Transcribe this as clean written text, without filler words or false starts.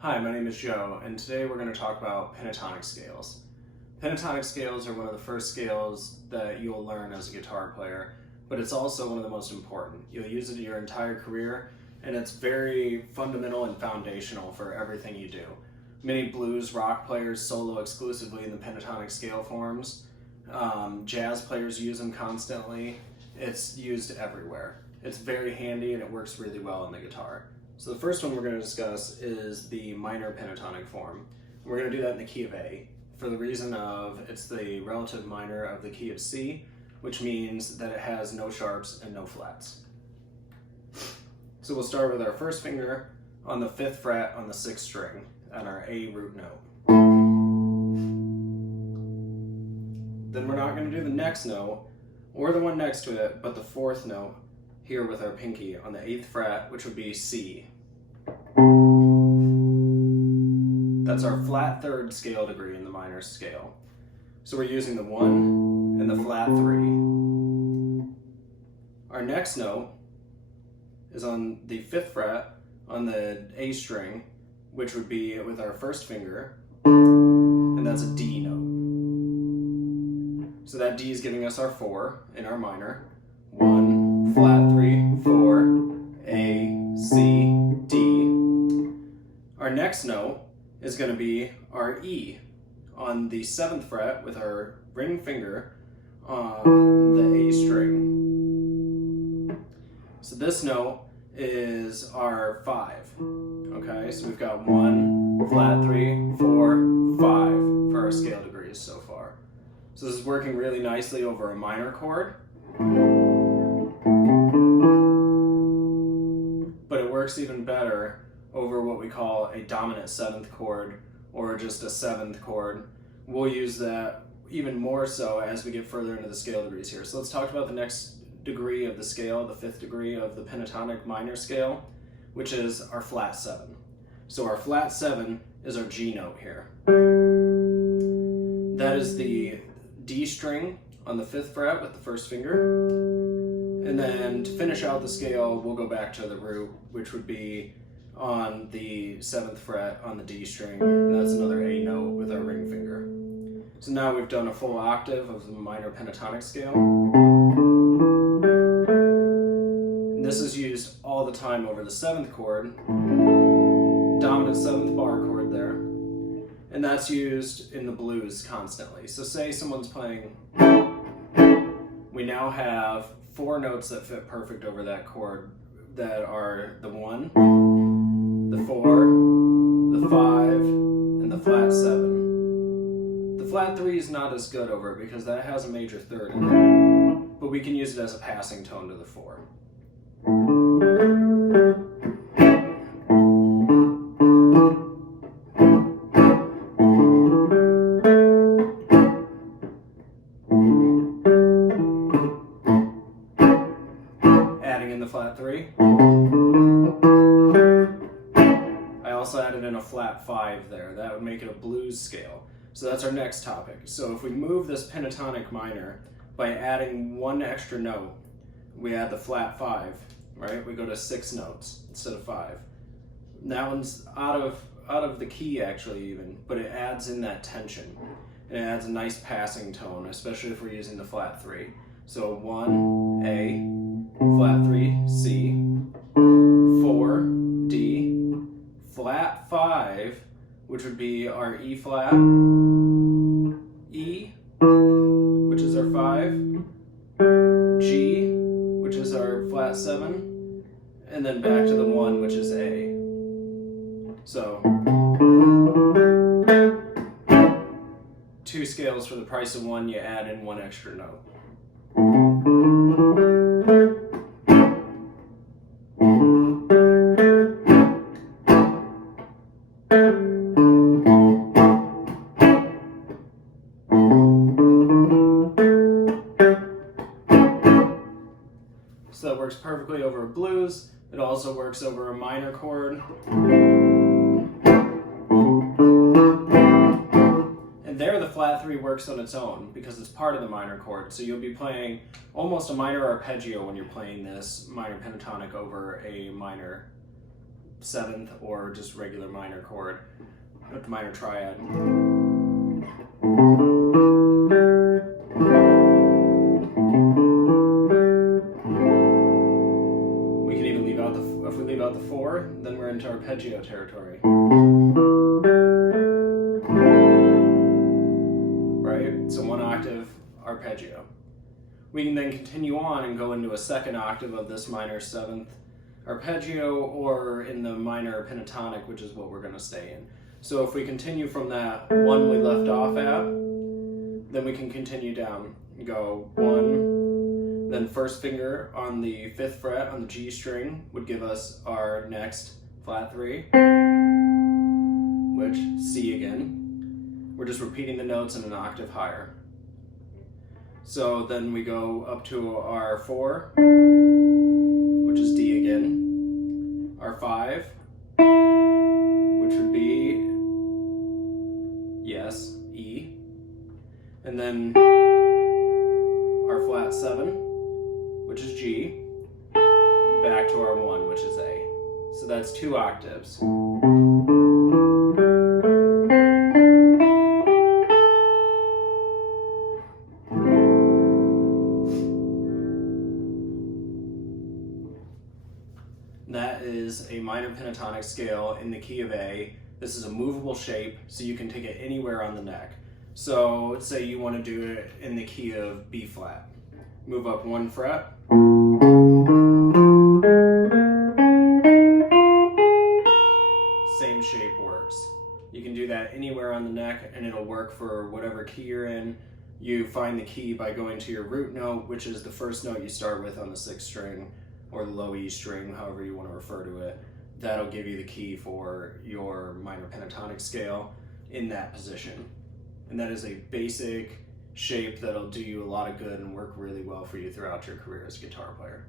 Hi, my name is Joe, and today we're going to talk about pentatonic scales. Pentatonic scales are one of the first scales that you'll learn as a guitar player, but it's also one of the most important. You'll use it your entire career, and it's very fundamental and foundational for everything you do. Many blues rock players solo exclusively in the pentatonic scale forms. Jazz players use them constantly. It's used everywhere. It's very handy and it works really well on the guitar. So the first one we're going to discuss is the minor pentatonic form. We're going to do that in the key of A for the reason of it's the relative minor of the key of C, which means that it has no sharps and no flats. So we'll start with our first finger on the 5th fret on the 6th string on our A root note. Then we're not going to do the next note or the one next to it, but the 4th note here with our pinky on the 8th fret, which would be C. That's our flat 3rd scale degree in the minor scale. So we're using the 1 and the flat 3. Our next note is on the 5th fret on the A string, which would be with our first finger, and that's a D note. So that D is giving us our 4 in our minor. 1, flat 3, 4, A, C, D. Our next note is going to be our E on the 7th fret with our ring finger on the A string. So this note is our 5. Okay, so we've got 1, flat 3, 4, 5 for our scale degrees so far. So this is working really nicely over a minor chord. But it works even better over what we call a dominant 7th chord or just a 7th chord. We'll use that even more so as we get further into the scale degrees here. So let's talk about the next degree of the scale, the 5th degree of the pentatonic minor scale, which is our flat 7. So our flat 7 is our G note here. That is the D string on the 5th fret with the first finger. And then to finish out the scale, we'll go back to the root, which would be on the 7th fret on the D string, and that's another A note with our ring finger. So now we've done a full octave of the minor pentatonic scale. And this is used all the time over the 7th chord, dominant 7th bar chord there, and that's used in the blues constantly. So say someone's playing, we now have 4 notes that fit perfect over that chord that are the 1, the 4, the 5, and the flat 7. The flat 3 is not as good over it because that has a major 3rd in it, but we can use it as a passing tone to the 4. Adding in the flat 3. I also added in a flat 5 there. That would make it a blues scale. So that's our next topic. So if we move this pentatonic minor by adding 1 extra note, we add the flat 5, right? We go to 6 notes instead of 5. That one's out of the key actually even, but it adds in that tension. And it adds a nice passing tone, especially if we're using the flat 3. So 1, A, flat 3, C, 4, D, flat 5, which would be our E flat, E, which is our 5, G, which is our flat 7, and then back to the 1, which is A. So 2 scales for the price of 1, you add in 1 extra note. So that works perfectly over a blues. It also works over a minor chord. And there the flat 3 works on its own because it's part of the minor chord. So you'll be playing almost a minor arpeggio when you're playing this minor pentatonic over a minor 7th or just regular minor chord, minor triad. We can even leave out if we leave out the 4, then we're into arpeggio territory. Right? So 1 octave arpeggio. We can then continue on and go into a 2nd octave of this minor 7th arpeggio, or in the minor pentatonic, which is what we're going to stay in. So if we continue from that 1 we left off at, then we can continue down. Go 1, then first finger on the 5th fret on the G string would give us our next flat 3, which C again. We're just repeating the notes in an octave higher. So then we go up to our 4, which is D again, our 5, which would be, yes, E, and then our flat 7, which is G, back to our 1, which is A. So that's 2 octaves. That is a minor pentatonic scale in the key of A. This is a movable shape, so you can take it anywhere on the neck. So let's say you want to do it in the key of B flat. Move up 1 fret. Same shape works. You can do that anywhere on the neck and it'll work for whatever key you're in. You find the key by going to your root note, which is the first note you start with on the 6th string, or the low E string, however you want to refer to it. That'll give you the key for your minor pentatonic scale in that position. And that is a basic shape that'll do you a lot of good and work really well for you throughout your career as a guitar player.